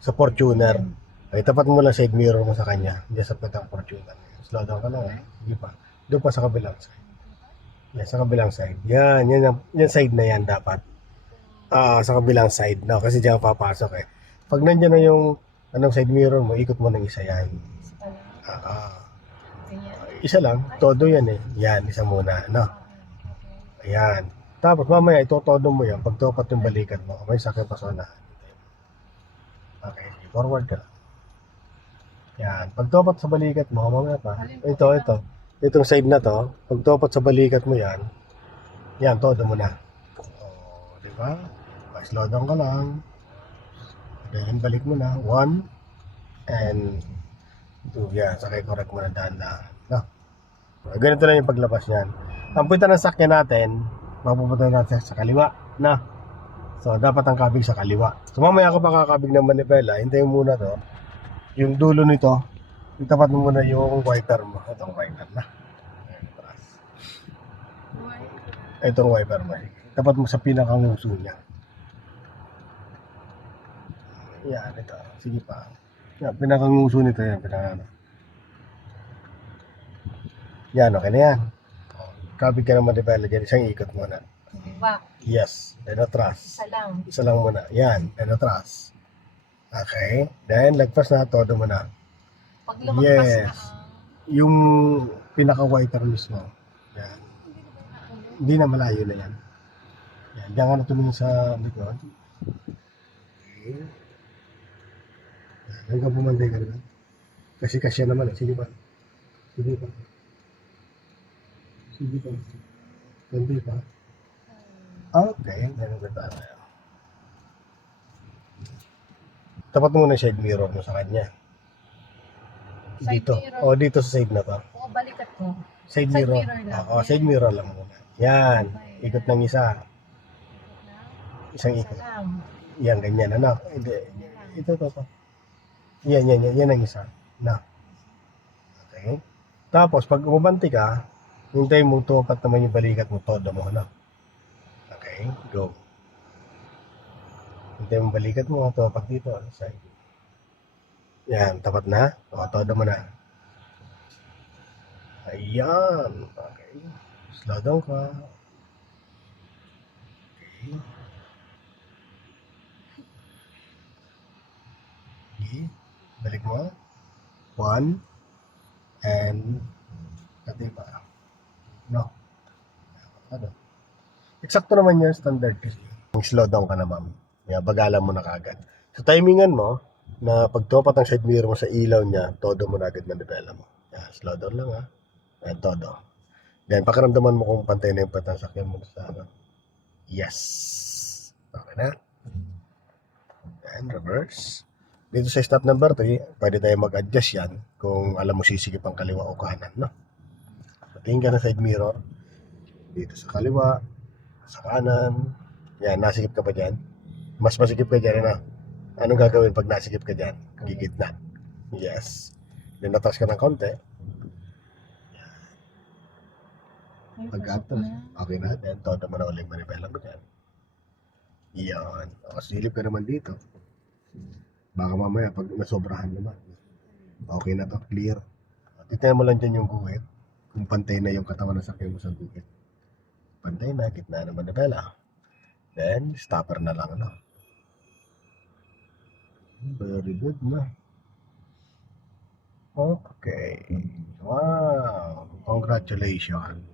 sa Fortuner. Ay, tapat mo lang side mirror mo sa kanya. Diyan sa petang Fortuner. Slow down ka lang. Sige pa. Doon pa sa kabilang side. Yan, sa kabilang side. Yan side na yan dapat. Sa kabilang side. No, kasi diyan ka papasok eh. Pag nandiyan na yung anong side mirror mo, ikot mo ng isa yan. Isa lang. Todo yan eh. Yan, isa muna. No? Ayan. Tapos mamaya itotodo mo yan. Pag topat yung balikan mo, may sakit pa sa unahan. Okay, forward ka lang. Yan. Pag topat sa balikat mo, mamaya pa. Ito. Itong side na to, pag topat sa balikat mo yan, yan, todo mo na. O, di ba? Slow down ka lang. Then, balik mo na. 1 and 2. Yan, sakay correct mo na dahan-dahan. No? Ganito lang yung paglabas niyan. Ang punta ng sakyan natin, mapupunta natin sa kaliwa. Na? So, dapat ang kabig sa kaliwa. So, mamaya ka pa kakabig ng manibela, hintayin mo muna to. Yung dulo nito, itapat mo muna yung wiper mo. Itong wiper na. Itong wiper mo. Tapat mo sa pinakang-uso niya. Yan, ito. Sige pa. Yan, pinakang-uso nito yan. Yan, okay na yan. Kabig ka ng manibela dyan. Isang ikot muna. Yes. Then atras. Isa lang muna. Yan. Then atras. Okay. Then, lagpas na. Todo mo na. Pag lumagpas na yung pinaka-wiper mismo. Yan. Hindi na malayo na yan. Yan. Diyan ka na tumingin sa likod. Okay. Yan. Hanggang pumanday ka rin. Kasi kasya naman. Sige pa. Sige pa. Ganti pa. Okay. Ganun ba tayo? Tapat mo na side mirror mo sa kanya. Dito. O, dito sa side na to. Oo, balikat ko. Side mirror. Oo, side mirror lang muna. Yan. Ikot ng isa. Isang ikot. Yan, ganyan. Ano? Hindi. Ito. Yan. Yan ang isa. Na. Okay. Tapos, pag umabanti ka, hintay mo tukat naman yung balikat mo. Todo mo. Ano? Okay. Go. Hintay mo balikat mo. Tupak dito. Side. Yan. Tapat na. O, todo mo na. Ayan. Okay. Slow down ka. Okay. Okay. Balik mo. 1 and kati pa. No. Ano? Eksakto naman yan, standard kasi. Slow down ka na, ma'am. Kaya bagalan mo na kagad. Sa timingan mo, na pagtopat ang side mirror mo sa ilaw niya, todo mo na agad manibela mo. Yan, slow down lang ha. Yan, todo. Then, pakiramdaman mo kung pantay na yung patansakyan mo sa ano. Yes. Okay na. And reverse. Dito sa stop number 3, pwede tayo mag-adjust yan kung alam mo sisikip ang kaliwa o kanan, no? So, tingin ka na side mirror. Dito sa kaliwa, sa kanan. Yan, nasikip ka pa dyan. Mas masikip ka dyan, ano? Anong gagawin pag nasikip ka dyan? Gigit na. Yes. Then, natas ka ng konti. Pagkatapos, okay na. Then, todo mo na ulit manibela mo dyan. Yan. O, silip ka naman dito. Baka mamaya, pag nasobrahan naman. Okay na to, clear. Tignan mo lang dyan yung guhit. Kung pantay na yung katawan ng sakyan mo sa guhit. Pantay na, gitna naman na pala. Then, stopper na lang, ano. Very good na. Okay. Wow. Congratulations.